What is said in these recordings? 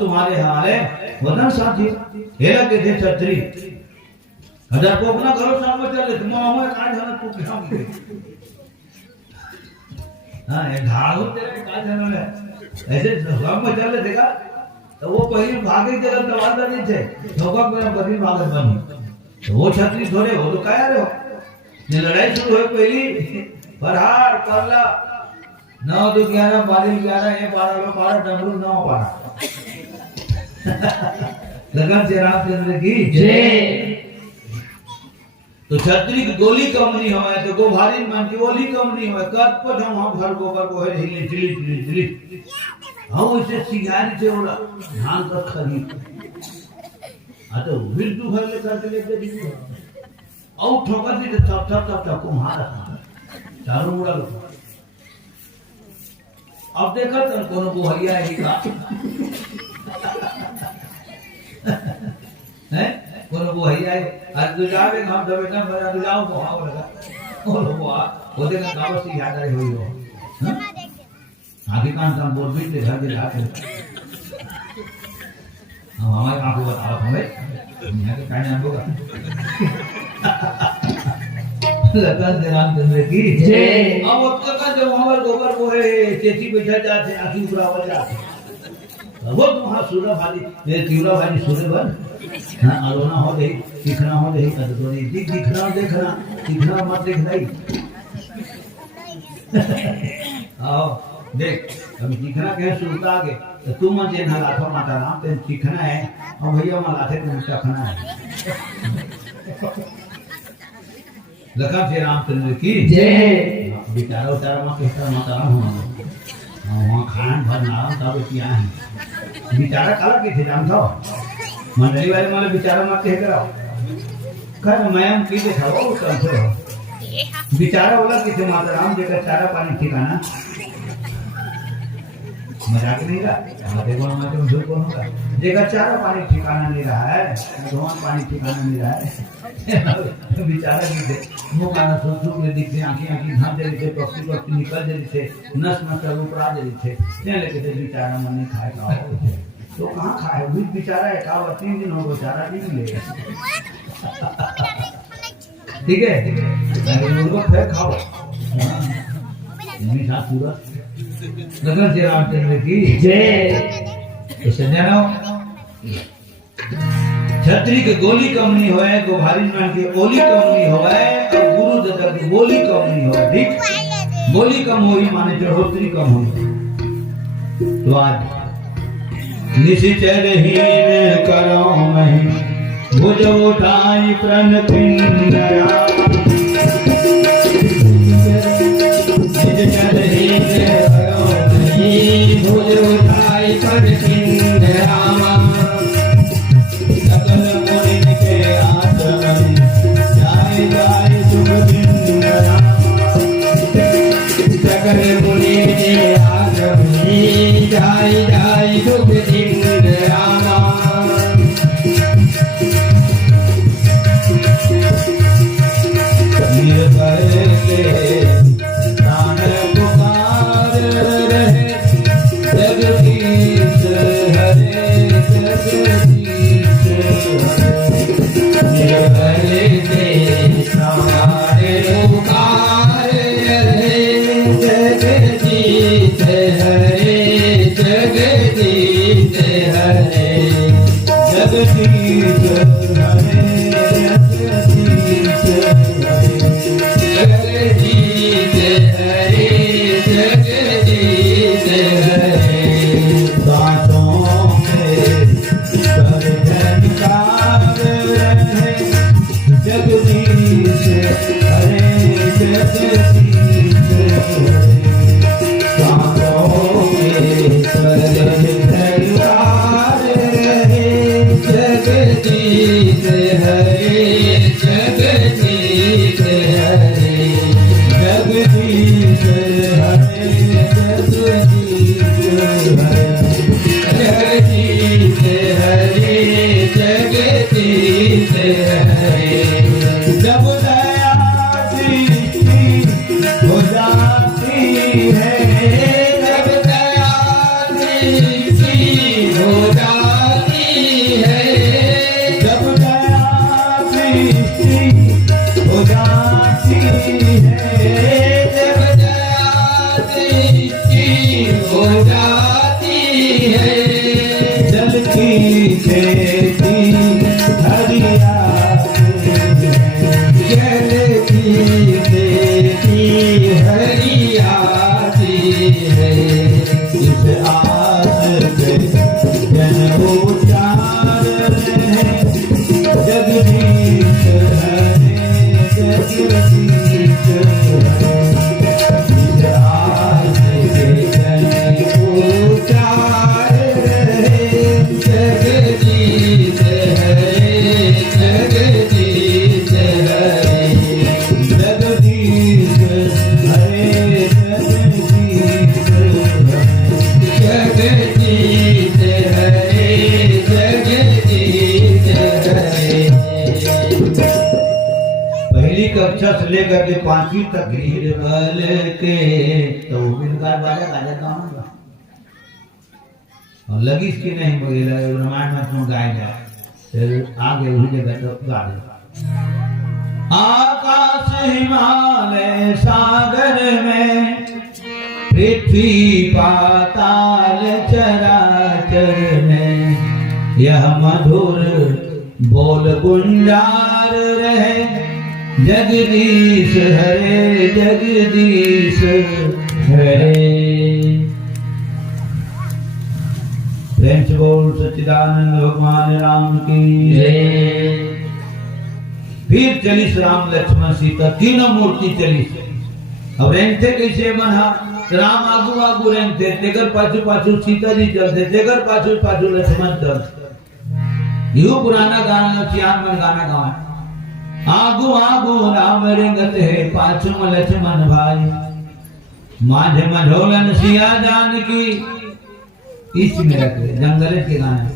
तुम्हारे हाल है वरना साथी हेला के थे छतरी हजार कोकना करो सामने चले मामा काय झालं तू क्या हां ये घाव तेरे काय झालं ऐसे सामने चले देखा तो वो पहले भागे चला तो वादा नहीं थे धोखा में बदली भागत बनी तो वो छतरी थोड़े हो तो काय रे ये लड़ाई शुरू हुई पहली फरहार करला 9 2 11 12 11 ये 12 12 डमरू 9 12 लगन से रामचंद्र की जय। तो छतरी की गोली कम नहीं होए तो गोभारी मन की गोली कम नहीं होए कत पर हम घर गोबर को है हिले चिली हम इसे सिगारी से उड़ा धान का खरीद आ तो विरतु घर ले करके लेके दी औ ठोकर दी थप थप थप थप को मारा चारों उड़ा लो अब देखा तो कोनो को हरिया है का है कोनो को हरिया है आज तो जावे हम तो बेटा बड़ा जाओ को आओ लगा और वो देखा गाँव से याद आई हुई हो आगे कान काम बोल भी देखा के जाते हम हमारे आपको बताओ हमें यहाँ के कहने होगा लगन से रामचंद्र की जय। अब उसका का जब हमारे गोबर को है चेती बैठा जाते आखिर उड़ावल जाते वो तुम्हारा सूर्य भाजी ये तीव्र भाजी सूर्य बन हाँ अलोना हो गई दिखना हो गई कद तो नहीं दिखना देखना दिखना मत देखना ही आओ देख अभी दिखना कहे सुनता आगे तो तुम मत ना लाखों माता नाम तेन दिखना है और भैया मैं लाथे तुम चखना है लखन से रामचंद्र की जय। बेचारा उचारा माँ कहता माता राम वहाँ खान भर नाम तब किया है बेचारा काला के थे जानता हो मंडली वाले माले बेचारा माँ कह कराओ कर मैं की देखा वो कल बेचारा बोला कि माता राम जगह चारा पानी ठिकाना मजाक नहीं रहा देखो मैं तुम झूठ बोलूंगा जगह चारा पानी ठिकाना नहीं रहा है धोन पानी ठिकाना नहीं रहा है बेचारा की मुंह का सुख सुख ले दिखते आंखें आंखें घाम दे थे पक्षी पक्षी निकल दे थे नस नस सब ऊपर आ दे थे क्या लेके थे बेचारा मन नहीं खाए का तो कहाँ खाए भी बेचारा है का 3 दिन हो बेचारा नहीं मिलेगा ठीक है मुर्गा फिर खाओ मीठा पूरा लगन से रामचंद्र की जय। तो संजनो छतरी के गोली कम नहीं होए गोभारी मान के ओली कम नहीं होए और गुरु दत्त की बोली कम नहीं होए ठीक बोली कम होई माने चढ़ोतरी कम होई तो आज निश्चर हीन करो नहीं भुज उठाई प्रण पिंडरा निश्चर हीन करो नहीं भुज उठाई प्रण पिंडरा जाय जाय शुभ दिन रामा निर्भय के प्राण पुकार रहे जगदीश हरे जगदीश निर्भय के प्राण पुकार रहे जगदीश हरे जगदीश हरे जगदीश हरे जगदीश हरे जगदीश हरे बातों में कर झनकार रहे जगदीश हरे जगदीश हरे बातों में कर झनकार रहे जगदीश हरे जगदीश हरे जगदीश हरे जगदीश हरे जगदीश हरे जब दया दृष्टि हो जाती है जब दया दृष्टि हो जाती कक्षा से लेकर के 5वीं तक गिरबल के तो बिनकार बाजा गाजा गाऊंगा और लगी इसकी नहीं वगैरह रामायण में क्यों गाया जाए फिर आगे उसी जगह तो गा दे। आकाश हिमालय सागर में पृथ्वी पाताल चराचर में यह मधुर बोल गुंजार रहे जगदीश हरे जगदीश हरे। प्रेम से बोल सच्चिदानंद भगवान राम की जय। फिर चली राम लक्ष्मण सीता तीनों मूर्ति चली। अब रेंथे कैसे बना राम आगू आगू रेंथे तेगर पाछू पाछू सीता जी चलते तेगर पाछू पाछू लक्ष्मण चलते। यू पुराना गाना चियान मन गाना गावा आगू आगू राम रेंगत है पाछू लक्ष्मण भाई माझे मझोलन सिया जानकी। इस मेरा जंगल के गाना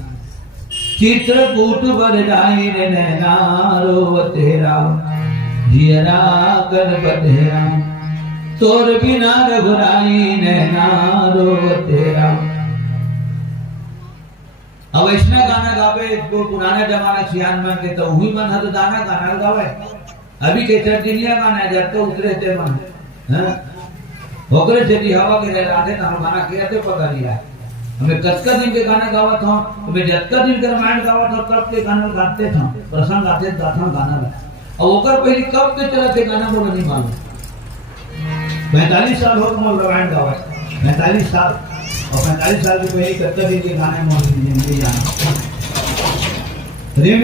चित्रकूट बर जाई रे नैना रोवते राम जियरा गणपति राम तोर बिना रघुराई नैना रोवते राम। अब ऐसा गाना गावे तो पुराना जमाना सियान मन के तो वही मन तो दाना गाना गावे। अभी के चर्चिनिया गाना जाते उतरे थे मन ओकरे से हवा के राधे ना गाना किया तो पता नहीं है हमें कतका दिन के गाना गावा था हमें जतका दिन के रामायण गावा था तब के गाना गाते थे प्रसंग आते गाथा गाना और ओकर पहले कब के चला थे गाना बोलो नहीं मालूम। 45 साल हो मोल रामायण गावा 45 साल और 45 साल के पहले कतका दिन के गाने मोल नहीं जाना। रिम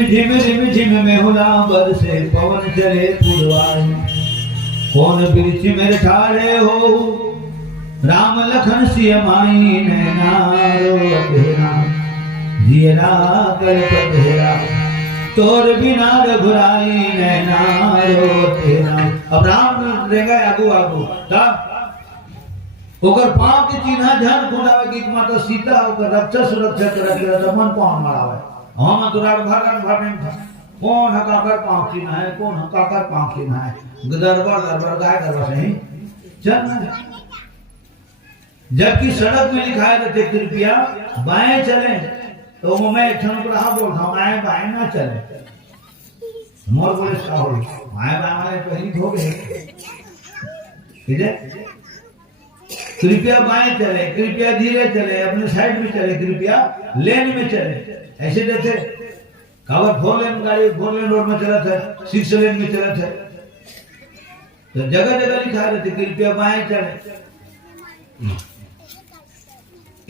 झिम में होला बरसे पवन चले पुरवाई कौन बिरछ मेरे ठाड़े हो राम लखन सिय माई नैना रोवते राम जियरा गणपति राम तोर बिना रघुराई नैना रोवते राम। अब राम रेगा आगू आगू तब ओकर पांव के चिन्ह झन खुदावे की माता सीता ओकर रक्षा सुरक्षा करे के मन पांव मारावे हम दुराड़ भर नहीं था कौन हकाकर पांव चिन्ह है कौन हकाकर पांव चिन्ह है दरबार गाय दरबार नहीं चल जबकि सड़क में लिखा है रहते कृपया बाएं चलें तो मैं क्षण को रहा बोलता हूँ बाएं ना चले मोर बोले बाएं वाले पहली हो गए ठीक है। कृपया बाएं चले कृपया धीरे चले अपने साइड में चले कृपया लेन में चले ऐसे देते कावर 4 लेन गाड़ी 4 लेन रोड में चला था 6 लेन में चला था तो जगह जगह लिखा रहते कृपया बाएं चले।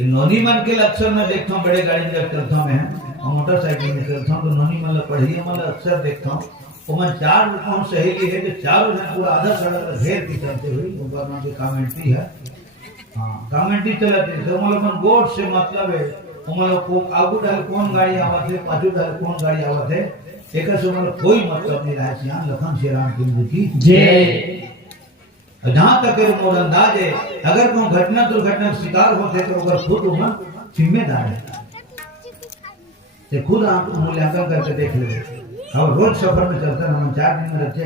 नोनी मन के लक्षण में देखता हूँ बड़े गाड़ी में जब चलता हूँ मैं और मोटरसाइकिल में चलता हूँ तो नोनी मन पढ़िए मतलब अक्सर देखता हूँ वो मैं 4 रुपयों सहेली है कि 4 जन पूरा आधा सड़क घेर के चलते हुए ऊपर की कमेंट्री है हाँ कमेंट्री चलाते तो मतलब मन गोट से मतलब है मतलब को आगू डाल कौन गाड़ी आवत है पाछू डाल कौन गाड़ी आवत है एक से मतलब कोई मतलब नहीं रहा यहाँ लखन श्री राम की जय। जहां तक मोर अंदाज है अगर कोई घटना दुर्घटना शिकार होते तो अगर खुद उमन जिम्मेदार है ते खुद आप मूल्यांकन करके देख ले। और रोज सफर में चलते हम 4 दिन में रहते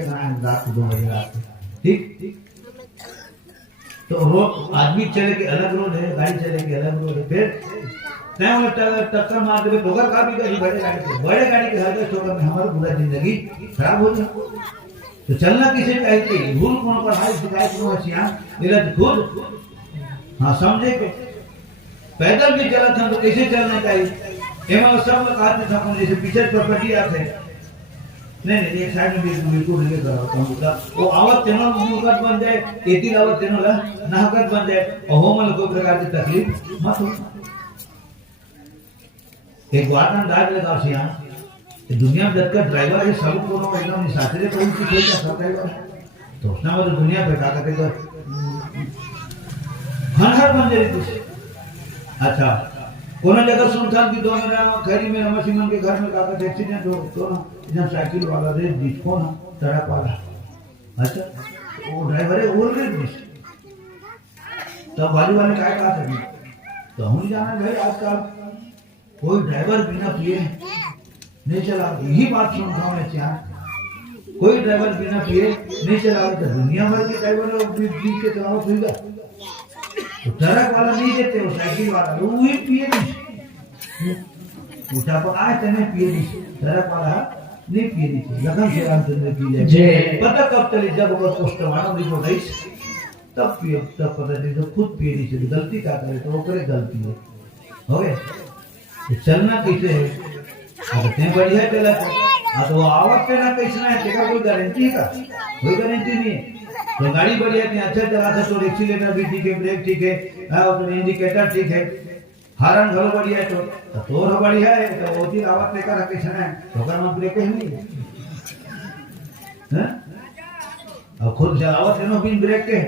रात 2 बजे रात ठीक तो रोज आदमी चले के अलग रोड है गाड़ी चले के अलग रोड है फिर टक्कर मार दे ठोकर खा भी कहीं बड़े गाड़ी के हर ठोकर में हमारी पूरा जिंदगी खराब हो जाए तो चलना किसे कहते हैं? भूल कौन पढ़ाई सिखाई कौन हसिया गलत खुद हाँ समझे के पैदल भी चला था तो कैसे चलना चाहिए? एवं सब लोग कहते थे अपन जैसे पीछे प्रॉपर्टी आते नहीं नहीं एक साइड में बिल्कुल नहीं करा होता वो आवत तेनो मुकत बन जाए एती आवत तेनो ला नाहकत बन जाए और हो मन कोई प्रकार की तकलीफ मत हो। एक बात अंदाज लगा सिया दुनिया में जब ड्राइवर है सब को एकदम निशाचरे कोई की कोई का सब ड्राइवर तो उसने वो दुनिया पे का करते तो हर बन जाए कुछ अच्छा कोनो जगह सुनसान की दो मेरा खैरी में रमसी मन के घर में का करते एक्सीडेंट हो तो ना इधर साइकिल वाला रे डिस्को ना सड़क वाला अच्छा वो ड्राइवर है वो रे तब बाजू वाले काय कहा था तो हम जाना भाई आजकल कोई ड्राइवर बिना पिए नहीं चला यही बात सुनता हूँ मैं कोई ड्राइवर बिना पिए नहीं चला तो दुनिया भर के ड्राइवर पी के चलाओ फिर तो ट्रक वाला नहीं देते वो साइकिल वाला वो ही पिए नहीं उठा पर आए तने पिए नहीं ट्रक वाला नहीं पिए नहीं लगन से रामचंद्र की जय पता कब चली जब वो पोस्टमार्टम रिपोर्ट आई तब पिए तब पता चली तो खुद पिए नहीं गलती क्या करे तो वो करे गलती है हो गए तो चलना कैसे है अगर बढ़िया चला हाँ तो आवक पे ना कैसा है तेरा कोई गारंटी का कोई गारंटी नहीं है तो गाड़ी बढ़िया थी अच्छा चला था तो एक्सीलेटर भी ठीक है ब्रेक ठीक है तो इंडिकेटर ठीक है हारन घर बढ़िया है तो तोर बढ़िया है तो वो चीज आवक लेकर कैसा है तो कर मन ब्रेक नहीं है और खुद चलावत है ना बिन ब्रेक के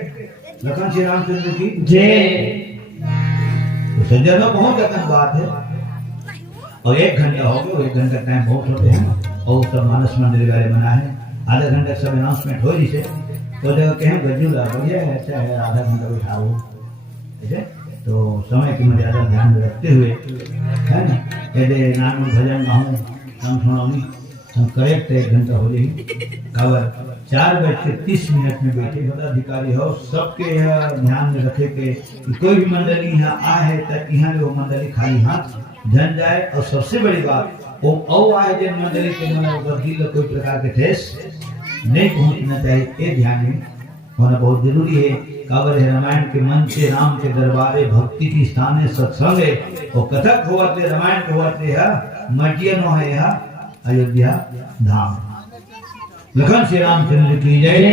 लखन श्री रामचंद्र की जय। तो संजय में बहुत जगह बात है और 1 घंटा हो गया 1 घंटा टाइम बहुत होते हैं और सब मानस मंदिर वाले बना है आधा घंटा सब अनाउंसमेंट हो जिसे तो जगह कहें गजूला बढ़िया है अच्छा है आधा घंटा बैठाओ ठीक है तो समय की मर्यादा ध्यान में रखते हुए है ना यदि नाम भजन गाऊँ हम सुनाऊंगी हम करेक्ट 1 घंटा हो जाएगी खबर 4:30 में बैठे पदाधिकारी हो सबके ध्यान में रखे के कोई भी मंडली यहाँ आए है तक यहाँ वो मंडली खाली हाथ धन जाए और सबसे बड़ी बात वो आए जिन मंडली के मन दिल कोई प्रकार के ठेस नहीं पहुंचना चाहिए ये ध्यान में होना बहुत जरूरी है। काबर है रामायण के मन से राम के दरबारे भक्ति की स्थान है सत्संग है और कथक होते रामायण के होते है मटिया नो है यह अयोध्या धाम लखन श्री रामचंद्र की जय।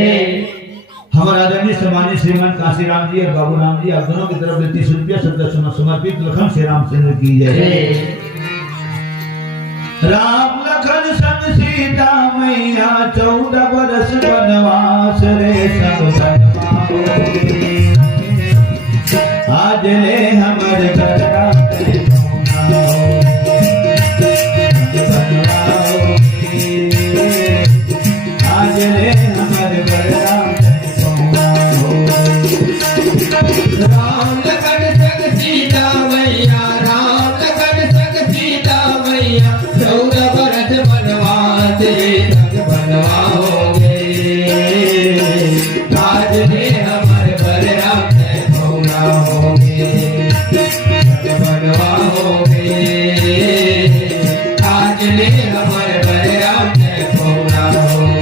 हमारा आदरणीय सम्मानित श्रीमान काशीराम जी और बाबू राम जी आप दोनों की तरफ 30 रुपया सदस्य समर्पित लखन श्री रामचंद्र की जय। राम लखन संग सीता मैया 14 बरस वनवास रे सब आज ले हमर करना आज ले हमर करना राम लखन संग सीता मैया राम लखन संग सीता मैया 14 बरस वनवास सब बनवाओगे आज ने हमर बलराम पौना होगे बनवाओगे आज ने हमर बलराम पौना होगे।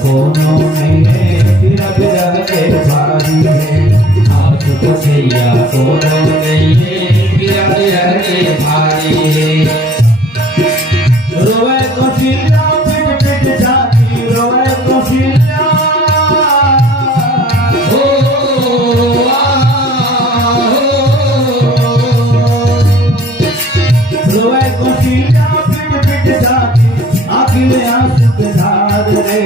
कोनो नहीं है फिर बिरह के भारी है आप को छैया कोनो नहीं है बिरह के भारी है रोवे तो सिला पिट पिट जाती रोवे तो सिला रोवे तो सिला पिट पिट जाती आँखी में आंसू के धार रे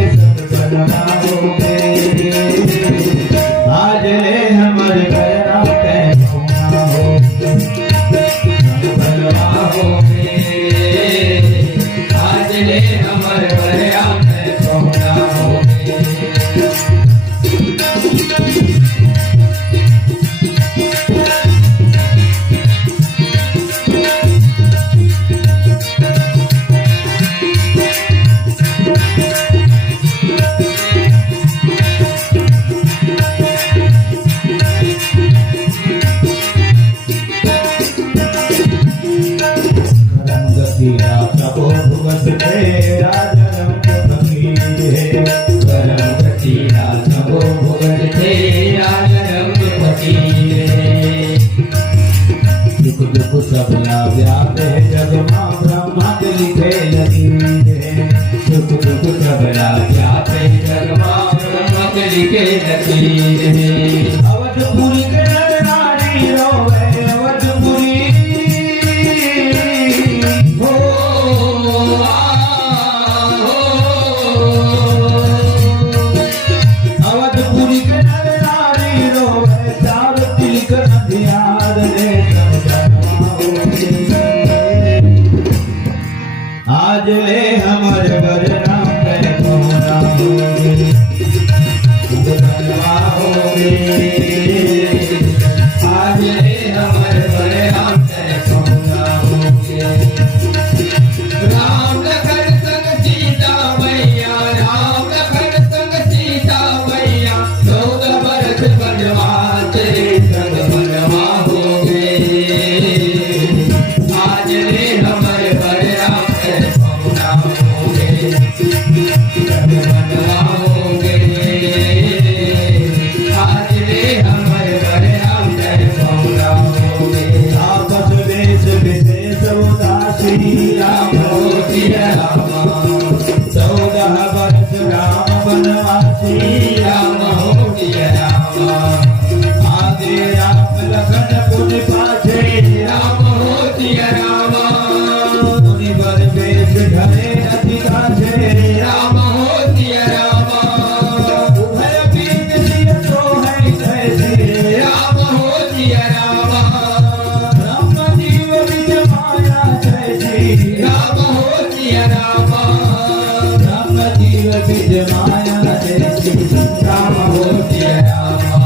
आज ले हमर गया कथिला सबो भुवत थे राजा रंग फकीर करम कटीला सबो भुवन थे राज रंग फकीर दुख दुख सबला व्यापे जग मां ब्रह्मा के लिखे लकीर दुख दुख सबला व्यापे जगमा ब्रह्म के लिखे लकीर अवधपुरी के नर नारी रोवे अवधपुरी हो अवधपुरी के नर नारी रोवे चार तिलक नदियार रे आज ले हमर बर राम के कोना होगे धनवा होगे आज रे हमर बड़े राम तेरे सोना होगे राम लखन संग सीता मैया राम लखन संग सीता मैया 14 बरस बनवास तेरे संग बनवा होगे आज रे हमर बड़े राम तेरे सोना होगे संग बनवा होगे आज रे हमर बड़े राम तेरे सोना होगे आपस वेश विशेष उदासी राम राम हो सिया रामा 14 वर्ष राम वनवासी राम हो सिया रामा आगे राम लखन पुनि पाछे राम हो सिया रामा पुनि बर वेश धरे अति काछे राम हो सिया रामा उभय बीच सिय सोहै जैसे राम हो सिया रामा ब्रह्म जीव बीज माया जैसे राम हो सिया रामा ब्रह्म जीव बीज माया जैसे राम हो सिया रामा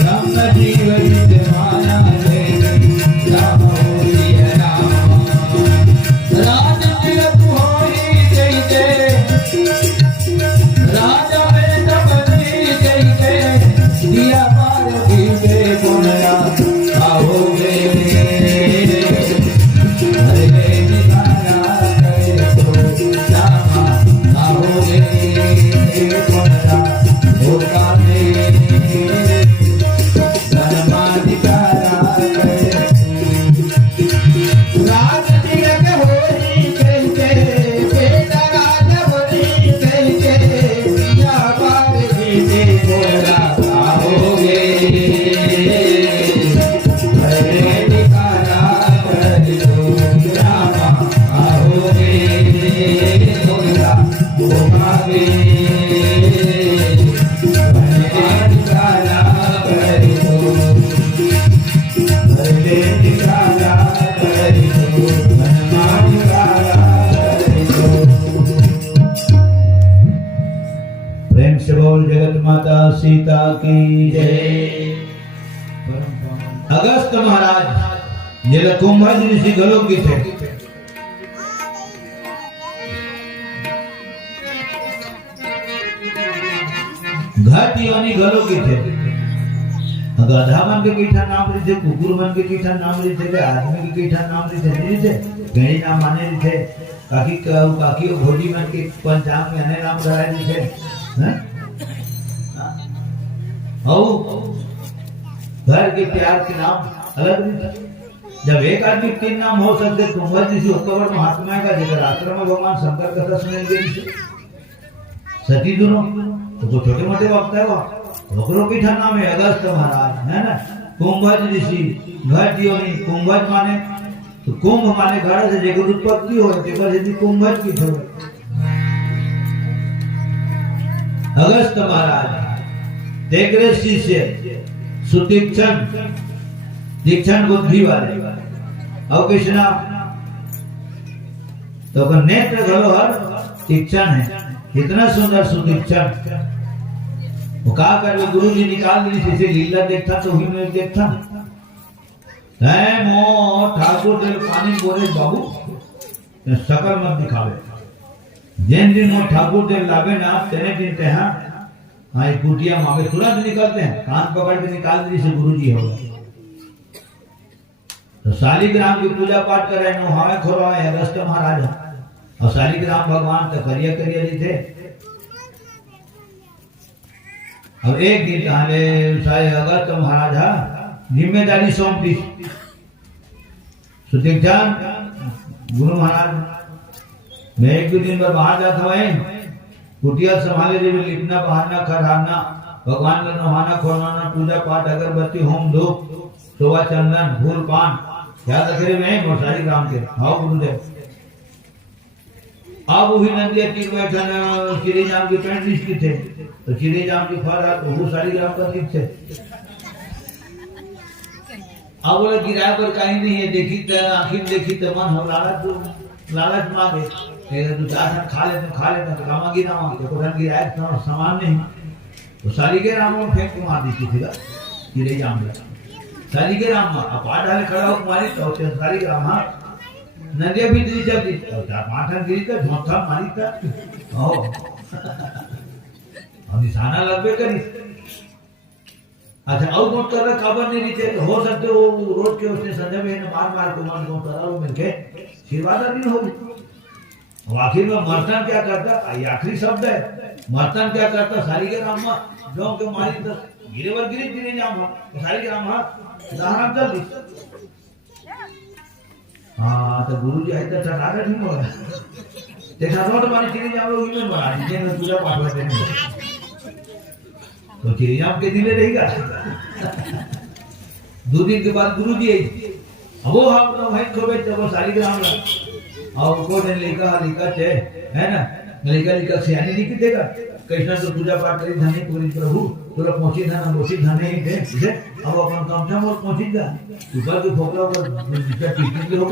ब्रह्म जीव बीज माया जैसे राम हो सिया रामा राज तिलक होई जैसे राजा में तपनी जैसे दिया पार दीवे गुणया आओगे हरे निधारा करे तो रामा आओगे गुणया होगा धर्माधिकारा करे राज तिलक होई कहके बेटा राज होई कहके या पार दीजे बोला आओगे हरे निकारा कर दो रामा आओगे बोला होगावे हरे निकारा कर दो हरे निकारा करे तो हनुमानिकारा करे तो प्रेम से बोल जगत माता सीता की जय। अगस्त महाराज ये कुंभज ऋषि गलों की थे घट यानी गलों की थे गधा मन के कीठा नाम रीते कुकुर मन के कीठा नाम रीते आदमी के कीठा नाम रीते नहीं रीते भेड़ी नाम माने रीते काकी भोजी मन के पंचांग में अने नाम धराए रीते हैं घर के प्यार के नाम अलग रीते जब एक आदमी 3 नाम हो सकते कुंभज ऋषि उत्तर महात्मा का जिधर आश्रम में भगवान शंकर कथा सुनेल गई सती दोनों तो छोटे मोटे वक्त है वो ओकरो कीठा नाम है अगस्त महाराज है ना कुंभज ऋषि घट योनि कुंभज माने तो कुंभ माने घर से जेकर उत्पत्ति हो जेकर यदि कुंभज की हो अगस्त महाराज देखरे शिष्य सुतीक्षण दीक्षण बुद्धि वाले और कृष्णा तो का नेत्र घरो हर तीक्षण है कितना सुंदर सुतीक्षण वो कहा कर गुरु जी निकाल दी जैसे लीला देखता तो ही मैं देखता है मो ठाकुर देव पानी बोले बाबू सकल मत दिखावे जिन दिन मो ठाकुर देव लावे ना तेने दिन तेहा हाँ कुटिया मांगे तुरंत निकलते हैं कान पकड़ के निकाल दी से गुरु जी होगा तो शालिग्राम की पूजा पाठ करे नो हमें खोरवाए अगस्त महाराज और शालिग्राम भगवान तो करिया करिया नहीं थे। अब एक दिन ताले अगस्त महाराज जिम्मेदारी सौंप दी सुदीक्षान गुरु महाराज मैं एक दो दिन पर बाहर जाता हुआ कुटिया संभाले जब लिपना बहाना खराना भगवान का नहाना खोलना पूजा पाठ अगरबत्ती होम धूप शोभा चंदन फूल पान याद रखे मैं मोसारी ग्राम के हाँ गुरुदेव। अब वही नंदिया तीन बैठन श्री जाम की पेंट लिस्ट की थे तो श्री जाम की फर वो सारी ग्राम का लिख थे। अब बोले किराए पर कहीं नहीं है देखी तो आखिर देखी तो मन हम लालच मांगे तू चार खा ले तो कामागी ना मांगे तो गिराए सामान नहीं तो सारी के राम फेंक के मार दी थी चिड़े जाम सारी के राम पाठ डाले खड़ा हो मारी तो सारी के राम नदिया भी दी चलती तो पाठन गिरी तो झोंका मारी था ओ और निशाना लगबे करी। अच्छा और नोट कर खबर नहीं दी तो हो सकते वो रोज के उसने संजय में मार को मन को तरह मिलके आशीर्वाद नहीं होगी। आखिर में मर्तन क्या करता ये आखिरी शब्द है मर्तन क्या करता सारी के राम जो के मारी तो गिरे जाऊंगा सारी के राम उदाहरण चल दी। हाँ तो गुरु जी है तो ठठाकर नहीं होगा देखा नोट मारी चिड़ी जाम लोग में बना दीजिए मैं पूजा पाठ करते हैं तो चिड़ी जाम के दिले रहेगा। दो दिन के बाद गुरु जी अब वो हम लोग है खोबे तो सारी के राम और को ने लिखा थे है ना लिखा सियानी लिखी देगा कृष्ण तो पूजा पाठ करी धनी पूरी प्रभु तोरा पहुंची धन मोची धने ही थे अब अपना काम था और पहुंची जा ऊपर के फोकला पर टीचिंग के लोग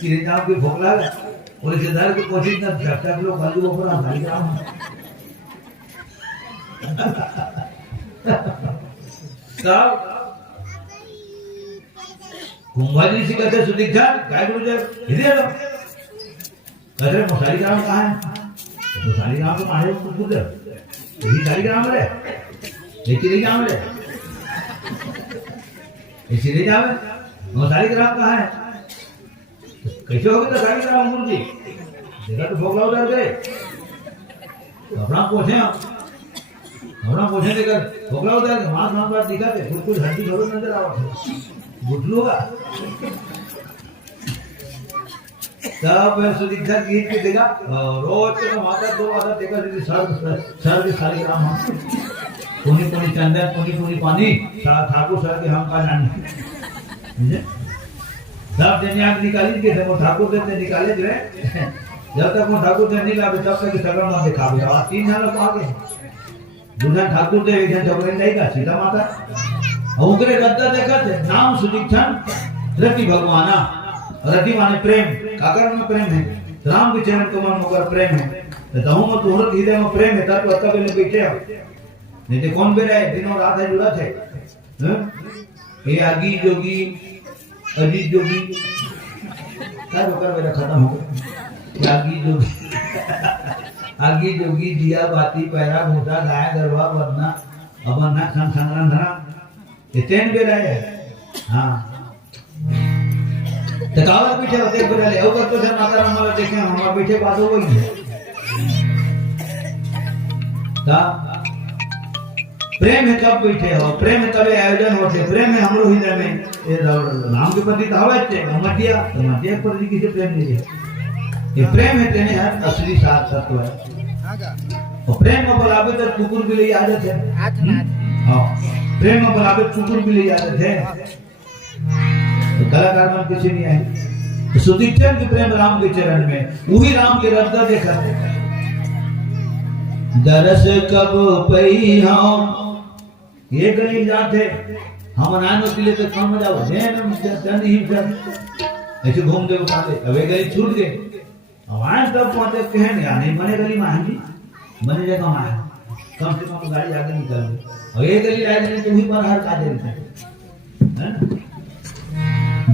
चिरे जाम के फोकला और इधर के पहुंची ना चर्चा के लोग खाली ऊपर आ भाई काम सब कुंभारी जी कहते सुदीक्षा काय बोल इधर लो कहते मोसारी ग्राम कहाँ है तो सारी ग्राम तो मारे कुछ यही सारी ग्राम रे लेकिन ग्राम रे इसीलिए जावे मोसारी ग्राम कहाँ है कैसे हो गए तो सारी ग्राम गुरु जी देखा तो भोगला उधर गए अपना पूछे देकर भोगला उधर मांस बात दिखाते कुछ हड्डी जरूर नजर आवा बुझलू का तब सुदीक्षा गीत के देगा रोज के माता दो आधा देखा दीदी सर के सारी ग्राम पुनी चंदन पुनी पानी ठाकुर सर के हम का जानी सब जन आग निकाली के वो ठाकुर देते निकाले जो है जब तक वो ठाकुर दे नहीं लावे तब तक सगम ना दिखावे और तीन जन लोग आगे दूसरा ठाकुर दे एक जन झगड़े जाएगा सीता माता उनके गद्दा देखा थे नाम सुदीक्षण रति भगवाना रति माने प्रेम काकर में प्रेम है राम के चरण कमल में अगर प्रेम है तो तहु में तुहरत हृदय में प्रेम है तब अक्का बेले बैठे हो नहीं तो कौन बेरा है दिनों रात है जुड़ा थे ये आगी जोगी अजीत जोगी क्या होकर मेरा खत्म हो गया आगी जोगी दिया बाती पैरा मोटा गाय गरबा वरना अबरना संग्राम धरा इतने बेरा है हाँ तकावत पीछे होते बेरा ले होकर तो माता राम वाला देखे हमारे पीछे बात हो गई है प्रेम है कब बैठे हो प्रेम है तब आयोजन होते प्रेम है हम लोग हृदय में ये नाम के प्रति दावत है मटिया तो मटिया के प्रति किसे प्रेम नहीं है ये प्रेम है तेने हर असली साथ तत्व है और प्रेम में बराबर तक कुकुर भी ले आदत है हाँ प्रेम में बराबर कुकुर भी ले आदत है तो कलाकार मन किसी नहीं आए तो सुदीक्षण के प्रेम राम के चरण में वही राम के रद्दा देखा दरस कब पई हम ये गरीब जाते हम नानों के लिए तो कम मजा हो ऐसे घूम दे अब गरीब छूट गए आवाज तब पहुंचे कहे नहीं बने गली महंगी बने जगह माया कम से कम गाड़ी आगे निकल गई और ये गली आए तो वही पर हर काज देते हैं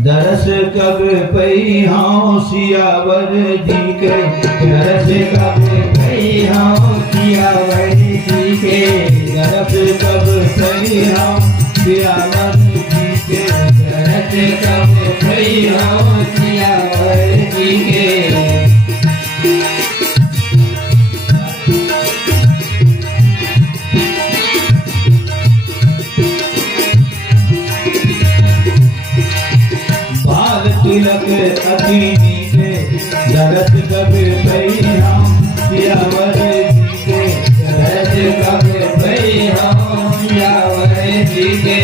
दरस कब पई हाँ सियावर जी के दरस कब पई हाँ सियावर जी के दरस कब पई हाँ सियावर जी के दरस कब भैया सियावर जी के बाल तिलक अति नीचे दरस कब भैया सियावर जी के दरस कब भैया सियावर जी के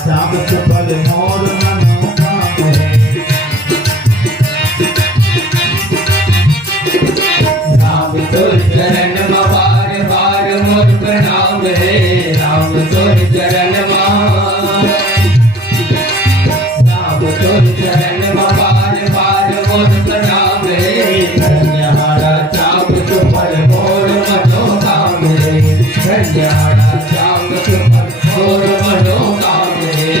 श्याम सुफल मोर मनोकाम है। राम तोर चरण में बार बार मोर प्रणाम है। राम तोर चरण में राम तोर चरण में बार बार मोर प्रणाम है। धन्यहारा श्याम सुफल मोर मनोकाम है। धन्यहारा श्याम सुफल मोर मनोकाम है।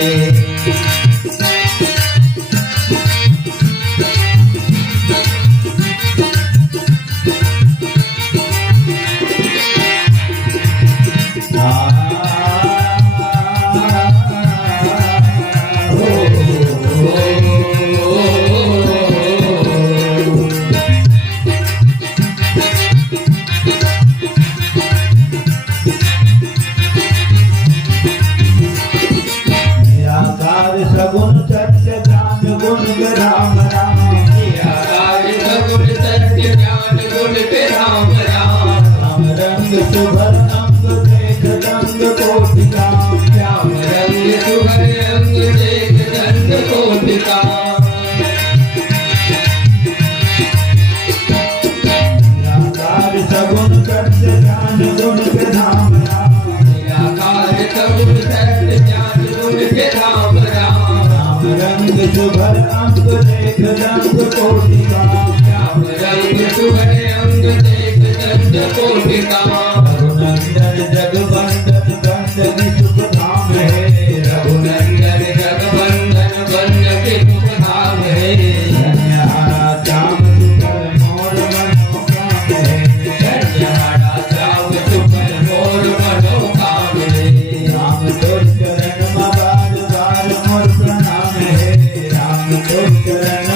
सगुन सत्य ज्ञान गुण राम राम निराकार सगुण सत्य ज्ञान गुण राम राम। राम रंग सुभर अंग देख रंग कोटि काम श्याम रंग सुभर अंग देख रंग कोटि काम। निराकार सगुन सत्य ज्ञान गुण राम राम निराकार सगुण सत्य ज्ञान गुण राम राम। रंग सुभर अंग देख रंग कोटि काम श्याम रंग सुभर अंग देख रंग कोटि काम। रघुनंदन जगवंदन बंदगी सुख धाम है। रघुनंदन जगवंदन बंदगी सुख धाम है। धन्यहारा श्याम सुफल मोर मनोकाम है। धन्यहारा श्याम सुफल मोर मनोकाम है। राम तोर चरण में बार बार मोर प्रणाम है। राम तोर चरण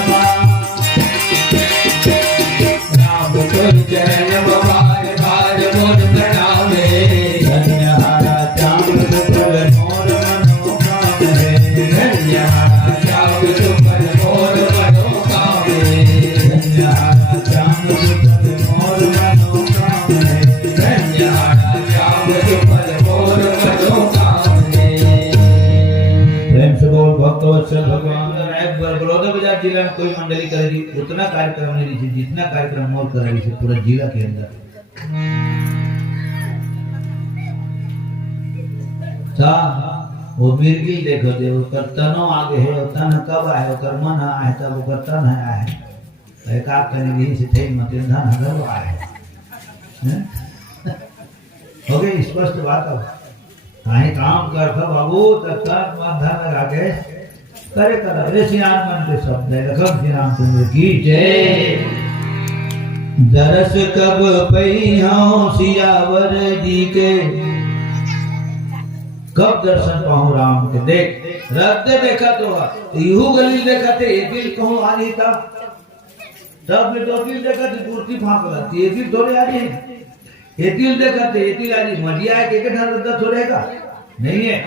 राम तोर चरण में बार बार मोर प्रणाम है। धन्यहारा श्याम सुफल मोर मनोकाम है। धन्यहारा श्याम सुफल मोर मनोकाम है। धन्यहारा श्याम सुफल मोर मनोकाम है। धन्यहारा श्याम सुफल मोर मनोकाम है। प्रेम से बोल भक्तवत्सल भगवान। एक बार बड़ौदा बाजार जिला में कोई मंडली करेगी उतना कार्यक्रम नहीं रही जितना कार्यक्रम मोर कर रही है पूरा जिला के अंदर। वो मिर्गिल देखो दे उसका तनो आगे है और तन कब आए और मन आए तब वो तन है आए एक आप करने यही से थे मत धन हर वो आए हो गई स्पष्ट बात। अब हाँ काम कर बाबू तब तक मन धन लगा के करे कर रे श्री राम मन के शब्द है रखम श्री रामचंद्र की जय। दरस कब पैया सियावर जी के कब दर्शन पाऊं राम के। देख रद्द देखा तो यूं गली देखा थे ये दिल कहूं आ नहीं था तब ने दो दिल देखा थे दूर की फांक लाती ये दिल थोड़े आ रही है एतिल देखते एतिल आज मजिया है के ठार रास्ता छोड़ेगा नहीं है,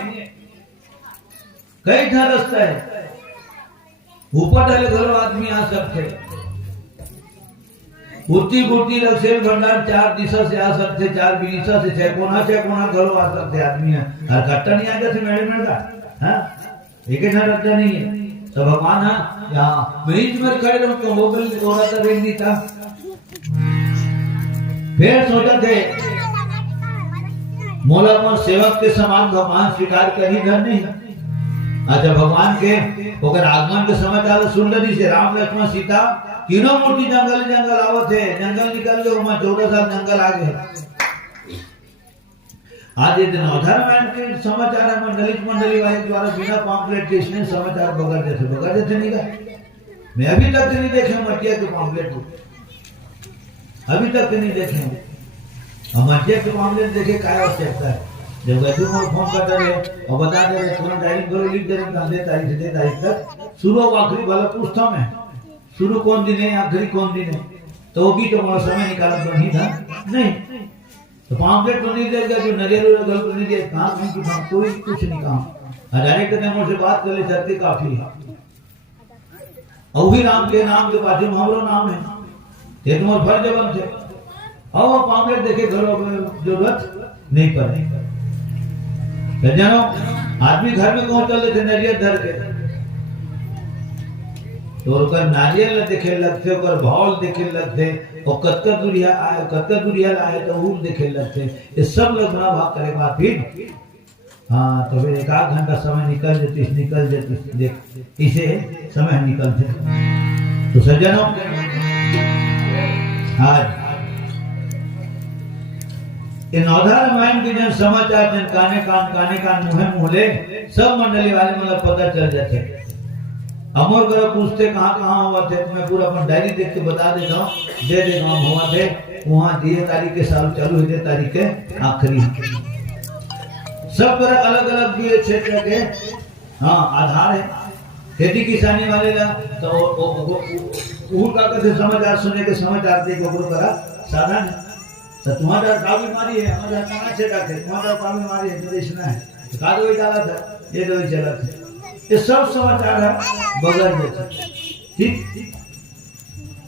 कई ठार रास्ता है। ऊपर डाले घरों आदमी आ सकते, फुर्ती फुर्ती रक्षेल भंडार 4 दिशा से आ सकते, 4 दिशा से 6 कोना घरों आ सकते आदमी है। हर कट्टा नहीं आ जाते मेरे में का, हाँ एक ठार रास्ता नहीं है। तो भगवान हाँ यहाँ बीच में खड़े रहो तो हो गई औरत रेंदी था। फिर सोचा थे मोला पर सेवक के समान भगवान स्वीकार कर ही घर नहीं। अच्छा भगवान के अगर आगमन के समाचार सुन ली से राम लक्ष्मण सीता तीनों मूर्ति जंगल आवत है, जंगल निकल गए 14 साल जंगल आ गए। आज दिन रामायण के समाचार है मंडली वाले द्वारा बिना पॉम्पलेट के इसने समाचार बगैर जैसे नहीं गए। मैं अभी तक नहीं देखे मटिया के पॉम्पलेट को, अभी तक नहीं देखे। हम मटिया के पॉम्पलेट देखे क्या आवश्यकता है। जब वैसे फोन कर रहे और बता दे रहे तुरंत डायरी करो, लिख दे रहे दे तारीख से दे तारीख तक शुरू और आखिरी वाला पूछता मैं शुरू कौन दिन है आखिरी कौन दिन है। तो वो भी तो बड़ा समय निकाला तो नहीं था नहीं। तो पॉम्पलेट तो नहीं देगा जो नजर गल नहीं दिया काम नहीं कि कोई कुछ नहीं काम। डायरेक्ट नंबर से बात कर ले सकते काफी है। और भी राम के नाम के पास हमारो नाम है ये तुम्हारे फर्ज बन थे। और वो पॉम्पलेट देखे घरों में जरूरत नहीं पड़े। जानो आदमी घर में कौन चल थे नारियल धर के तो नारियल देखे लगते भाव देखे लगते और कत्का दुरिया आए तो ऊर देखे लगते। ये सब लोग बड़ा भाग करे बाद फिर हाँ तो फिर 1 घंटा समय निकल जाती देख इसे समय निकलते। तो सज्जनों आज इन रामायण के जन समाचार जन काने कान मुहे सब मंडली वाले मतलब पता चल जाते। अमर करो पूछते कहाँ हुआ थे तो मैं पूरा अपन डायरी देख के बता देता हूँ दे देगा हुआ थे वहाँ दिए तारीख के साल चालू हुए तारीख के आखिरी। सब पर अलग अलग दिए क्षेत्र के हाँ आधार है। खेती किसानी वाले ला तो का कैसे समाचार सुने के समाचार दे करा साधन तो तुम्हारा का बीमारी है हमारा कहाँ क्षेत्र है तुम्हारा का बीमारी है तो इसमें है तो का दवाई डाला था ये दवाई चला था। ये सब समाचार है बगैर जैसे ठीक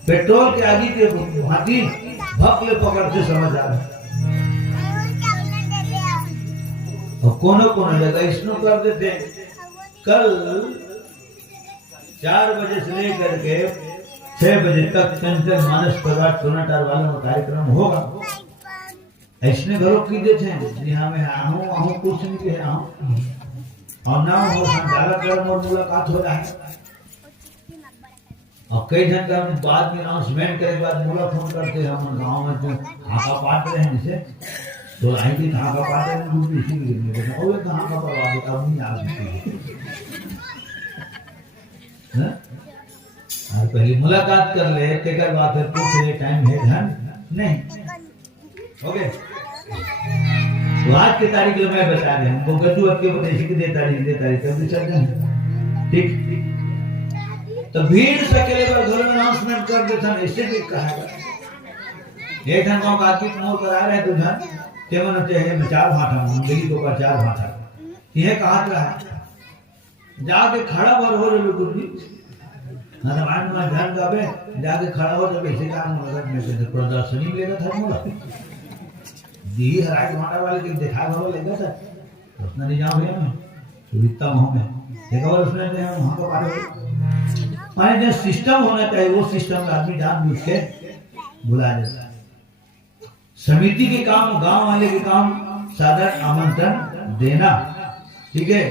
पेट्रोल के आगे के भांति भक्ले पकड़ते समाचार है। और कोनो जगह इसनो कर देते कल 4 बजे से लेकर के 6 बजे तक चंचल मानस परिवार सोनाटार वालों का कार्यक्रम होगा। ऐसने घरों की देते हैं यहाँ में आहूँ कुछ नहीं के आहूँ और ना हो संचालक और मुलाकात हो रहा है। और कई जन का बाद में अनाउंसमेंट करे के बाद मुला फोन करते हैं हम गांव में जो हाका पाट रहे हैं जिसे तो आएंगे कहाँ का पाट रहे हैं इसीलिए और कहाँ का परवाह देता हूँ नहीं आ सकती है। और पहले मुलाकात कर ले तेकर बात है पूछ ले टाइम है धन नहीं ओके। तो आज की तारीख जो मैं बता रहे हैं वो गजुवत के उपदेश की दे तारीख तब चल जाए ठीक। तो भीड़ से अकेले पर घर में अनाउंसमेंट कर देता ऐसे भी कहा एक धन गांव का आदमी मोर करा रहे तो धन ते मन चाहिए मैं 4 भाटा मंगली को का 4 भाटा ये कहा रहा जाके खड़ा बर हो रे गुरुजी ना तो मान में ध्यान गावे जाके खड़ा हो जब ऐसे काम मदद में प्रदर्शनी लेगा था मोला दी हराज मारा वाले के देखा हो लेगा था उसने नहीं जाओ भैया मैं सुविधा मोह में देखा और उसने वहां का पारे माने जो सिस्टम होना चाहिए वो सिस्टम आदमी जान बूझ के बुला देता है। समिति के काम गांव वाले के काम साधारण आमंत्रण देना ठीक है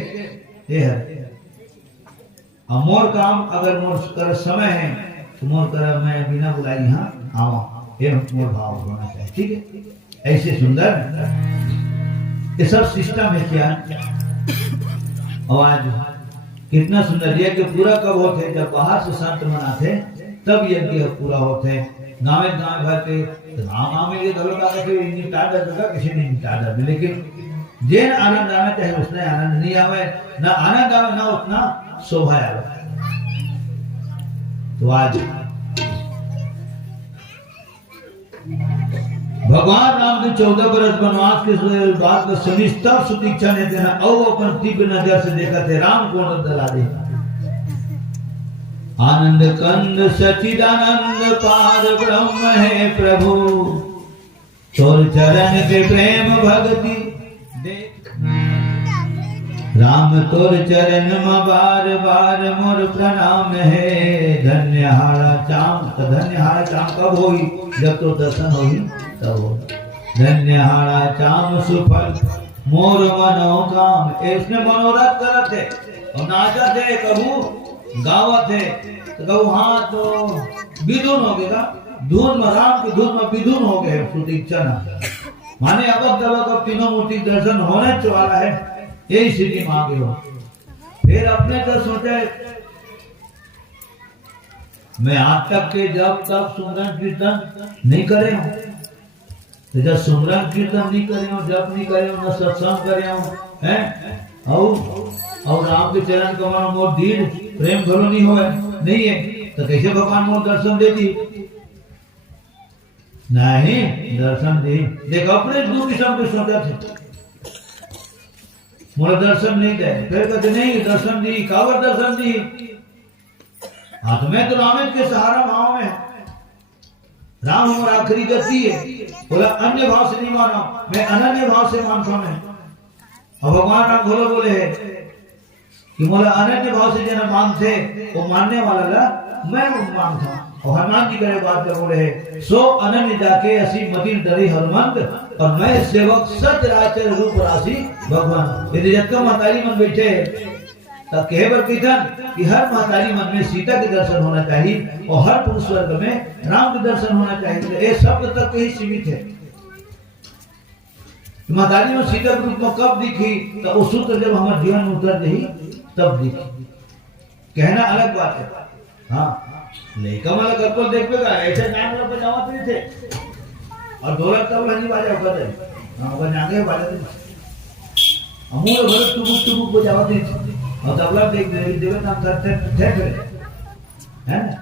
ये है। और मोर काम अगर मोर कर समय है तो मोर कर मैं बिना बुलाई यहाँ आवा ये मोर भाव होना चाहिए ठीक है। ऐसे सुंदर ये सब सिस्टम है क्या। और आज कितना सुंदर यज्ञ पूरा कब होते जब बाहर से संत मनाते तब यज्ञ पूरा होते। गाँव भर के गाँव में ये घरों का निपटा देगा किसी ने निपटा दे लेकिन जेन आनंद आना चाहे उसने आनंद नहीं आवे ना आनंद आवे ना उतना शोभा आवे। तो आज भगवान राम के 14 बरस वनवास के बाद में सविस्तर सुदीक्षा ने देना और अपन दिव्य नजर से देखा थे राम को दला दे आनंद कंद सचिदानंद पार ब्रह्म है प्रभु तोर चरण के प्रेम भक्ति देख राम तोर चरण में बार बार मोर प्रणाम है धन्य हारा चाम तो धन्य हारा चाम कब होगी जब तो दर्शन होगी तब हो धन्य हारा चाम सुफल मोर मनोकाम इसने मनोरथ करत थे और नाचा थे कबू गावत थे तो कहू हाँ तो विधुन हो गया धुन में राम की धुन में विधुन हो गए सुदीक्षा माने अब अब तीनों मूर्ति दर्शन होने वाला है यही स्थिति में आगे हो फिर अपने तो सोचे मैं आज तक के जब तक सुमरन कीर्तन नहीं करे हूं तो जब सुमरन कीर्तन नहीं करे हूं जब नहीं करे हूं न सत्संग करे हूं हैं और राम के चरण कमल मोर दीन प्रेम भलो नहीं हो नहीं है तो कैसे भगवान मोर दर्शन देती नहीं दर्शन दे देख अपने दो किस्म के सोचा थे मोरा दर्शन नहीं दे फिर कहते नहीं दर्शन दी कावर दर्शन दी हाँ तो मैं तो राम के सहारा भाव में राम हमारा आखिरी गति है बोला अन्य भाव से नहीं माना मैं अनन्य भाव से मानता मैं और भगवान राम बोलो बोले है कि मोला अनन्य भाव से जना मानते वो मानने वाला ला मैं मानता और हनुमान जी करे बात कर बोले है सो अनन्य जाके असी मतिन डरे हनुमंत और मैं सेवक सचराचर रूप राशि भगवान यदि जब महतारी मन बैठे तब कहे बर कीर्तन कि हर महतारी मन में सीता के दर्शन होना चाहिए और हर पुरुष वर्ग में राम के दर्शन होना चाहिए तो ये शब्द तक ही सीमित है महतारी में सीता के रूप में कब दिखी तो वो सूत्र जब हमारे जीवन में उतर गई तब दिखी कहना अलग बात है हाँ लेकिन वाला कपल देख पेगा ऐसे नाम लोग बजावत नहीं थे और ढोलक तबला नहीं बाजा होता थे हाँ वो नागे बाजा थे अमूल भरत टुबुक बजावत नहीं थे और तबला देख देवे नाम करते थे है ना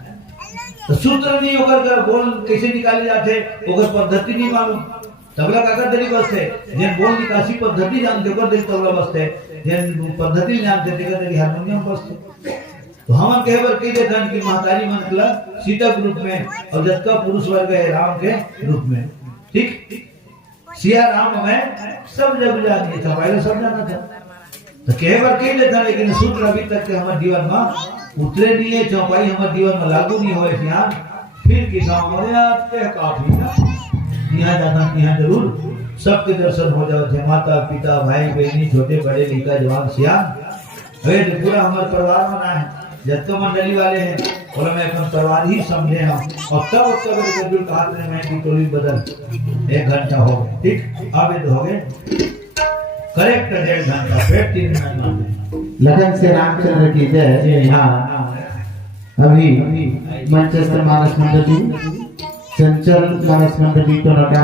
तो सूत्र नहीं होकर कर बोल कैसे निकाले जाते ओकर पद्धति नहीं मालूम तबला काकर तरीका से जेन बोल निकासी पद्धति जानते ओकर देख तबला बजते जेन पद्धति जानते तेकर तरी हारमोनियम बजते तो हम कहे बर कह देते कि महतारी मन मतलब सीता के रूप में और जब का पुरुष वर्ग है राम के रूप में ठीक सिया राम में सब जग जानी था पहले सब जाना था तो कहे बर कह देता लेकिन सूत्र अभी तक के हमारे जीवन में उतरे नहीं है चौपाई हमारे जीवन में लागू नहीं हुए ध्यान फिर कि गाँव में आते काफी ना यहाँ जाना यहाँ जरूर सबके दर्शन हो जाओ थे माता पिता भाई बहनी छोटे बड़े लिखा जवान सियान पूरा हमारे परिवार में ना है जब तो मंडली वाले हैं और मैं अपन परिवार ही समझे हम और तब कभी कहा मैं की टोली बदल 1 घंटा हो गया ठीक अब तो हो गए करेक्ट 1.5 घंटा फिर 3 मिनट मान लगन से रामचंद्र की जय। हाँ अभी मंचस्थ मानस मंडली चंचल मानस मंडली तो नटा